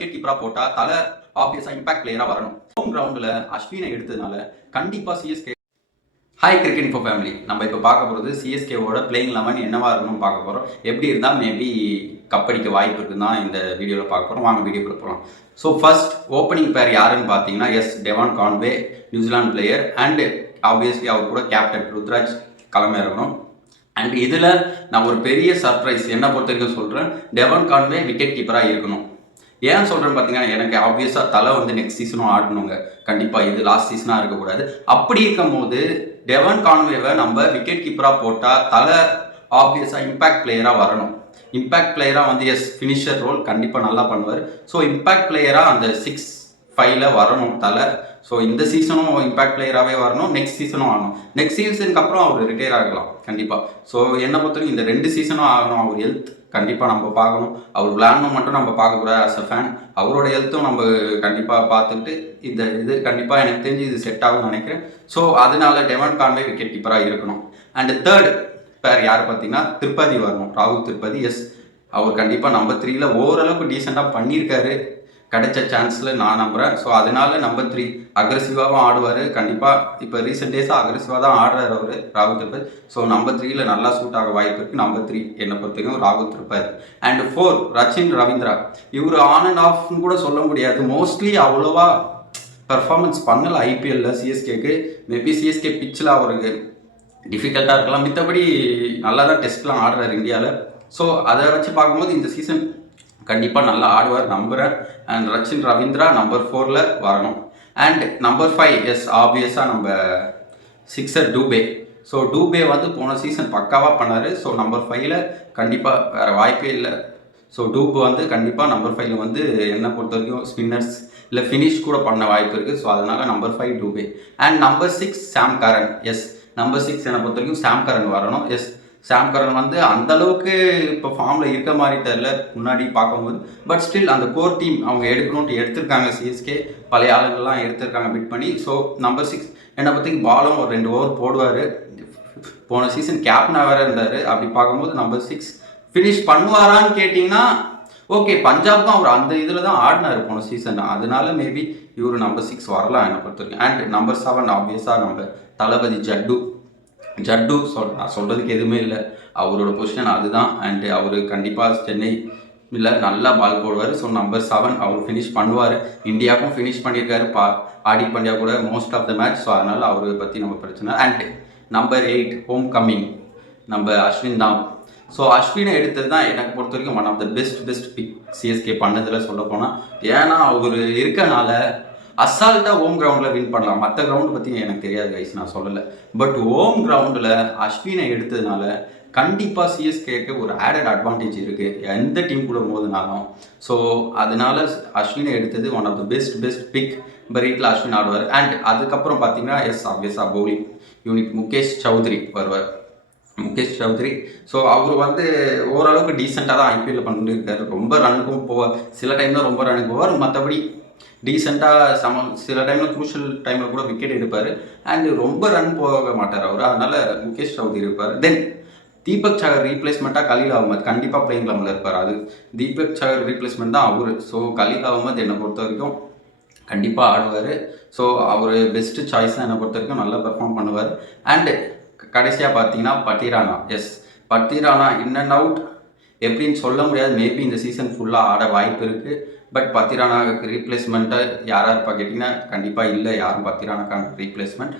Wicket கீப்பரா போட்டா தலை ஆப்வியஸா இம்பாக்ட் பிளேயரா வரணும். ஹோம் கிரவுண்ட்ல அஸ்வினை எடுத்ததுனால கண்டிப்பா CSK. Hi cricket info family, நம்ம இப்போ பார்க்க போகிறது சிஎஸ்கேவோட பிளேயிங் 11 என்னவா இருக்கணும்னு பார்க்க போகிறோம். எப்படி இருந்தால் மேபி கப்படிக்க வாய்ப்பு இருக்குன்னு தான் இந்த வீடியோவில் பார்க்க போகிறோம். வாங்க வீடியோக்குள்ள போகலாம். ஸோ ஃபர்ஸ்ட் ஓப்பனிங் பேர் யாருன்னு பார்த்தீங்கன்னா Devon Conway, New Zealand player, and obviously அவர் கூட கேப்டன் ருத்ராஜ் கிளம்ப இருக்கணும். அண்ட் இதில் நான் ஒரு பெரிய சர்ப்ரைஸ் என்ன பொறுத்த வரைக்கும் சொல்கிறேன், டெவான் கான்வே விக்கெட் கீப்பராக இருக்கணும். ஏன் சொல்கிறேன்னு பார்த்தீங்கன்னா, எனக்கு ஆப்வியஸாக தலை வந்து நெக்ஸ்ட் சீசனும் ஆடணுங்க. கண்டிப்பாக இது லாஸ்ட் சீசனாக இருக்கக்கூடாது. அப்படி இருக்கும் போது டெவான் கான்வேவை நம்ம விக்கெட் கீப்பராக போட்டால் தலை ஆப்வியஸாக இம்பாக்ட் பிளேயராக வரணும். இம்பாக்ட் பிளேயராக வந்து ஃபினிஷர் ரோல் கண்டிப்பாக நல்லா பண்ணுவார். ஸோ இம்பாக்ட் பிளேயராக அந்த 6-5ல் வரணும் தலை. ஸோ இந்த சீசனும் இம்பாக்ட் பிளேயராகவே வரணும், நெக்ஸ்ட் சீசனும் ஆகணும். நெக்ஸ்ட் சீசனுக்கு அப்புறம் அவர் ரிட்டையர் ஆகலாம் கண்டிப்பாக. ஸோ என்னை பொறுத்தவரைக்கும் இந்த 2 சீசனும் ஆகணும். அவர் ஹெல்த் கண்டிப்பாக நம்ம பார்க்கணும். அவர் விளையாடணும் மட்டும் நம்ம பார்க்கக்கூடாது. ஆஸ் அ ஃபேன் அவரோட ஹெல்த்தும் நம்ம கண்டிப்பாக பார்த்துட்டு இது கண்டிப்பாக எனக்கு தெரிஞ்சு இது செட் ஆகும்னு நினைக்கிறேன். ஸோ அதனால டெவான் கான்வே விக்கெட் கீப்பராக இருக்கணும். அண்ட் தேர்ட் பேர் யார் பார்த்தீங்கன்னா திருப்பதி வரணும். ராகுல் திருப்பதி. அவர் கண்டிப்பாக நம்பர் 3ல ஓரளவுக்கு டீசெண்டாக பண்ணியிருக்காரு கிடைச்ச சான்ஸில் நான் நம்புகிறேன். ஸோ அதனால நம்பர் 3 அக்ரெசிவாகவும் ஆடுவார் கண்டிப்பாக. இப்போ ரீசெண்ட் டேஸாக அக்ரெசிவாக தான் ஆடுறாரு அவர் ராகுல் திரிபாதி. ஸோ நம்பர் 3ல நல்லா சூட் ஆக வாய்ப்பு இருக்குது. நம்பர் 3 என்னை பொறுத்தவரைக்கும் ராகுல் திரிபாதி. அண்ட் 4 ரச்சின் ரவீந்திரா. இவர் ஆன் அண்ட் ஆஃப்னு கூட சொல்ல முடியாது. மோஸ்ட்லி அவ்வளோவா பெர்ஃபார்மன்ஸ் பண்ணலை ஐபிஎல்ல சிஎஸ்கேக்கு. மேபி சிஎஸ்கே பிச்சில் அவருக்கு டிஃபிகல்ட்டாக இருக்கலாம். மித்தபடி நல்லா தான் டெஸ்ட்லாம் ஆடுறாரு இந்தியாவில். ஸோ அதை வச்சு பார்க்கும்போது இந்த சீசன் கண்டிப்பாக நல்லா ஆடுவார் நம்புகிறேன். அண்ட் ரச்சின் ரவீந்திரா நம்பர் 4ல் வரணும். அண்ட் நம்பர் 5 ஆப்வியஸாக நம்ம 6 டூபே. ஸோ டூபே வந்து போன சீசன் பக்காவாக பண்ணார். ஸோ நம்பர் 5ல் கண்டிப்பாக வேறு வாய்ப்பே இல்லை. ஸோ டூப் வந்து கண்டிப்பாக நம்பர் 5ல் வந்து என்னை பொறுத்த வரைக்கும் ஸ்பின்னர்ஸ் இல்லை ஃபினிஷ் கூட பண்ண வாய்ப்பு இருக்குது. ஸோ அதனால் number 5 Dube. And number 6 Sam Curran. Number 6 என்னை பொறுத்த வரைக்கும் சாம் கரன் வரணும். சாம் கரன் வந்து அந்தளவுக்கு இப்போ ஃபார்மில் இருக்க மாதிரி தெரியல முன்னாடி பார்க்கும்போது. பட் ஸ்டில் அந்த கோர் டீம் அவங்க எடுக்கணும்ட்டு எடுத்திருக்காங்க. சிஎஸ்கே பழைய ஆளுங்கள்லாம் எடுத்திருக்காங்க பிட் பண்ணி. ஸோ நம்பர் 6 என்னை பற்றி பாலும் ஒரு 2 ஓவர் போடுவார். போன சீசன் கேப்டனாக வேறு இருந்தார். அப்படி பார்க்கும்போது நம்பர் 6 ஃபினிஷ் பண்ணுவாரான்னு கேட்டிங்கன்னா ஓகே, பஞ்சாப் தான் அவர் அந்த இதில் தான் ஆடினார் போன சீசன். அதனால மேபி இவர் நம்பர் 6 வரலாம் என்னை பொறுத்த வரைக்கும். அண்ட் நம்பர் 7 ஆப்வியஸாக நம்ம தளபதி ஜட்டு. நான் சொல்கிறதுக்கு எதுவுமே இல்லை, அவரோட பொசிஷன் அதுதான். அண்டு அவர் கண்டிப்பாக சென்னை இல்லை நல்லா பால் போடுவார். ஸோ நம்பர் 7 அவர் ஃபினிஷ் பண்ணுவார். இந்தியாவுக்கும் ஃபினிஷ் பண்ணியிருக்காரு ஹார்திக் பாண்டியா கூட most of the match. So அதனால் அவரை பற்றி நம்ம பிரச்சனை. அண்ட் நம்பர் 8 ஹோம் கம்மிங் நம்ம அஸ்வின் தான். ஸோ அஸ்வினை எடுத்தது தான் எனக்கு பொறுத்த வரைக்கும் one of the best pick CSK பண்ணதில் சொல்ல போனால். ஏன்னா அவர் இருக்கனால அசால்ட்டாக ஹோம் கிரவுண்டில் வின் பண்ணலாம். மற்ற கிரவுண்டு பற்றி எனக்கு தெரியாது கைஸ், நான் சொல்லலை. பட் ஹோம் கிரவுண்டில் அஸ்வினை எடுத்ததுனால கண்டிப்பாக சிஎஸ்கேக்கு ஒரு ஆடட் அட்வான்டேஜ் இருக்குது எந்த டீம் கூட மோதுனாலும். ஸோ அதனால அஸ்வினை எடுத்தது one of the best pick. பரீட்டில் அஸ்வின் ஆடுவார். அண்ட் அதுக்கப்புறம் பார்த்தீங்கன்னா ஆப்வியஸாக பவுலிங் யூனிட் முகேஷ் சௌத்ரி வருவார். ஸோ அவர் வந்து ஓரளவுக்கு டீசெண்டாக தான் ஐபிஎல்ல பண்ணிட்டு இருக்காரு. ரொம்ப ரன்னுக்கும் போவார், சில டைமில் ரொம்ப ரன்னுக்கு போவார். மற்றபடி டீசெண்டாக சில டைமில் குரூஷியல் டைமில் கூட விக்கெட் எடுப்பார். அண்ட் ரொம்ப ரன் போக மாட்டார் அவர். அதனால் முகேஷ் சௌத்ரி இருப்பார். தென் தீபக் சகர் ரீப்ளேஸ்மெண்ட்டாக கலீல் அகமது கண்டிப்பாக பிளேயிங் 11ல் இருப்பார். அது தீபக் சகர் ரீப்ளேஸ்மெண்ட் தான் அவர். ஸோ கலீல் அகமது என்னை பொறுத்த வரைக்கும் கண்டிப்பாக ஆடுவார். ஸோ அவர் பெஸ்ட்டு சாய்ஸ் தான் என்னை பொறுத்த வரைக்கும், நல்லா பெர்ஃபார்ம் பண்ணுவார். அண்டு கடைசியாக பார்த்தீங்கன்னா பத்திரானா இன் அண்ட் அவுட் எப்படின்னு சொல்ல முடியாது. மேபி இந்த சீசன் ஃபுல்லாக ஆட வாய்ப்பு இருக்குது. பட் பத்திரானாவுக்கு ரீப்ளேஸ்மெண்ட்டை யாராக இருப்பா கேட்டிங்கன்னா கண்டிப்பாக இல்லை, யாரும் பத்திரானாக்கான ரீப்ளேஸ்மெண்ட்.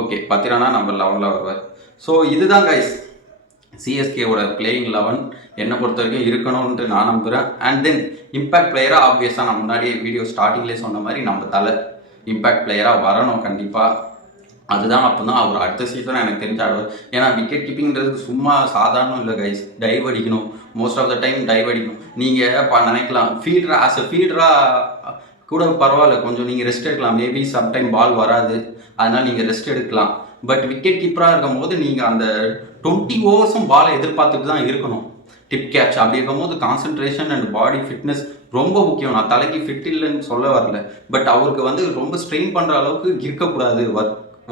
ஓகே, பத்திரானா நம்பர் 11ல் வருவார். ஸோ இதுதான் கைஸ் சிஎஸ்கேவோட பிளேயிங் 11 என்னை பொறுத்த வரைக்கும் இருக்கணும்ன்ட்டு நான் நம்புகிறேன். அண்ட் தென் இம்பாக்ட் பிளேயராக ஆப்வியஸாக நான் முன்னாடியே வீடியோ ஸ்டார்டிங்லேயே சொன்ன மாதிரி நம்ம தலை இம்பாக்ட் பிளேயராக வரணும் கண்டிப்பாக. அதுதான் அப்போ தான் அவர் அடுத்த சீசன் எனக்கு தெரிஞ்ச ஆடுவார். ஏன்னா விக்கெட் கீப்பிங்கிறது சும்மா சாதாரணம் இல்லை கைஸ். டைவ் அடிக்கணும், most of the time dive அடிக்கணும். நீங்கள் நினைக்கலாம் ஃபீல்டராக கூட பரவாயில்ல, கொஞ்சம் நீங்கள் ரெஸ்ட் எடுக்கலாம். மேபி சம்டைம் பால் வராது, அதனால் நீங்கள் ரெஸ்ட் எடுக்கலாம். பட் விக்கெட் கீப்பராக இருக்கும் போது நீங்கள் அந்த 20 ஓவர்ஸும் பாலை எதிர்பார்த்துட்டு தான் இருக்கணும். டிப் கேட்ச் அப்படி இருக்கும்போது கான்சன்ட்ரேஷன் அண்ட் பாடி ஃபிட்னஸ் ரொம்ப முக்கியம். நான் தலைக்கு ஃபிட் இல்லைன்னு சொல்ல வரல, பட் அவருக்கு வந்து ரொம்ப ஸ்ட்ரெயின் பண்ணுற அளவுக்கு இருக்கக்கூடாது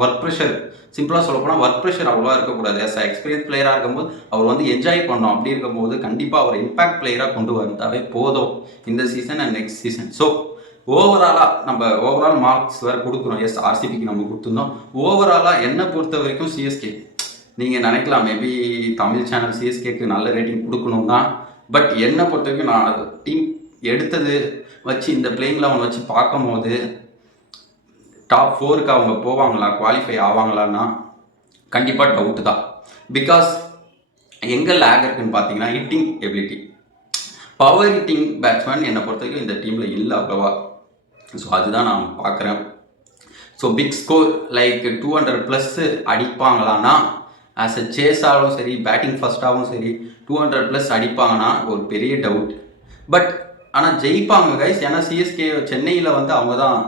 ஒர்க் ப்ரெஷர் சிம்பிளாக சொல்ல போனால் ஒர்க் ப்ரெஷர் அவ்வளோவா இருக்கக்கூடாது. எக்ஸ்பீரியன்ஸ் பிளேயராக இருக்கும்போது அவர் வந்து என்ஜாய் பண்ணணும். அப்படி இருக்கும்போது கண்டிப்பாக அவர் இம்பாக்ட் பிளேயராக கொண்டு வந்தாவே போதும் இந்த season and next season. So overall marks வேறு கொடுக்குறோம். ஆர்சிபிக்கு நம்ம கொடுத்துருந்தோம். ஓவராலாக என்னை பொறுத்த வரைக்கும் சிஎஸ்கே நீங்கள் நினைக்கலாம் மேபி தமிழ் சேனல் சிஎஸ்கேக்கு நல்ல ரேட்டிங் கொடுக்கணும் தான். பட் என்னை பொறுத்த வரைக்கும் நான் டீம் எடுத்தது வச்சு இந்த பிளேயிங் லெவன் வச்சு பார்க்கும்போது டாப் 4க்கு அவங்க போவாங்களா, குவாலிஃபை ஆவாங்களான்னா கண்டிப்பாக டவுட்டு தான். பிகாஸ் எங்கே லேக் இருக்குன்னு பார்த்தீங்கன்னா hitting ability. Power hitting batsman என்னை பொறுத்த வரைக்கும் இந்த டீமில் இல்லை அவ்வளோவா. ஸோ அதுதான் நான் பார்க்குறேன். ஸோ பிக் ஸ்கோர் லைக் 200+ அடிப்பாங்களான்னா ஆஸ் எ சேஸாகவும் சரி, பேட்டிங் ஃபர்ஸ்டாகவும் சரி 200+ அடிப்பாங்கன்னா ஒரு பெரிய டவுட். பட் ஆனால் ஜெயிப்பாங்க கைஸ். ஏன்னா சிஎஸ்கே சென்னையில் வந்து அவங்க தான்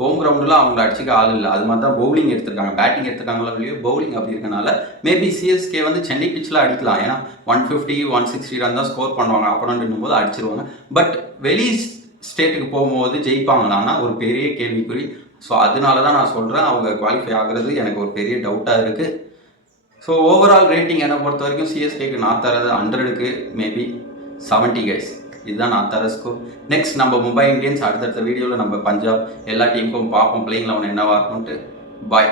ஹோம் கிரவுண்டில் அவங்கள அடிச்சுக்க ஆள் இல்லை. அது மாதிரி தான் பவுலிங் எடுத்திருக்காங்க. பேட்டிங் எடுத்துருக்காங்களோ இல்லையோ பவுலிங் அப்படி இருக்கனால மேபி சிஎஸ்கே வந்து சென்னை பிச்சில் அடிக்கலாம். ஏன்னா 150 160 ரன் தான் ஸ்கோர் பண்ணுவாங்க. அப்போனன்ட்னும் போது அடிச்சிருவாங்க. பட் வெளி ஸ்டேட்டுக்கு போகும்போது ஜெயிப்பாங்களான்னா ஒரு பெரிய கேள்விக்குறி. ஸோ அதனால தான் நான் சொல்கிறேன் அவங்க குவாலிஃபை ஆகிறது எனக்கு ஒரு பெரிய டவுட்டாக இருக்குது. ஸோ ஓவரால் ரேட்டிங் என்னை பொறுத்த வரைக்கும் சிஎஸ்கேக்கு நான் தரது 100க்கு மேபி 70 கைஸ். இதுதான் நான் தர ஸ்கோர். நெக்ஸ்ட் நம்ம மும்பை இந்தியன்ஸ் அடுத்தடுத்த வீடியோவில் நம்ம பஞ்சாப் எல்லா டீமுக்கும் பார்ப்போம் பிளேயிங் லெவன் என்னவா இருக்கும்ட்டு. பாய்.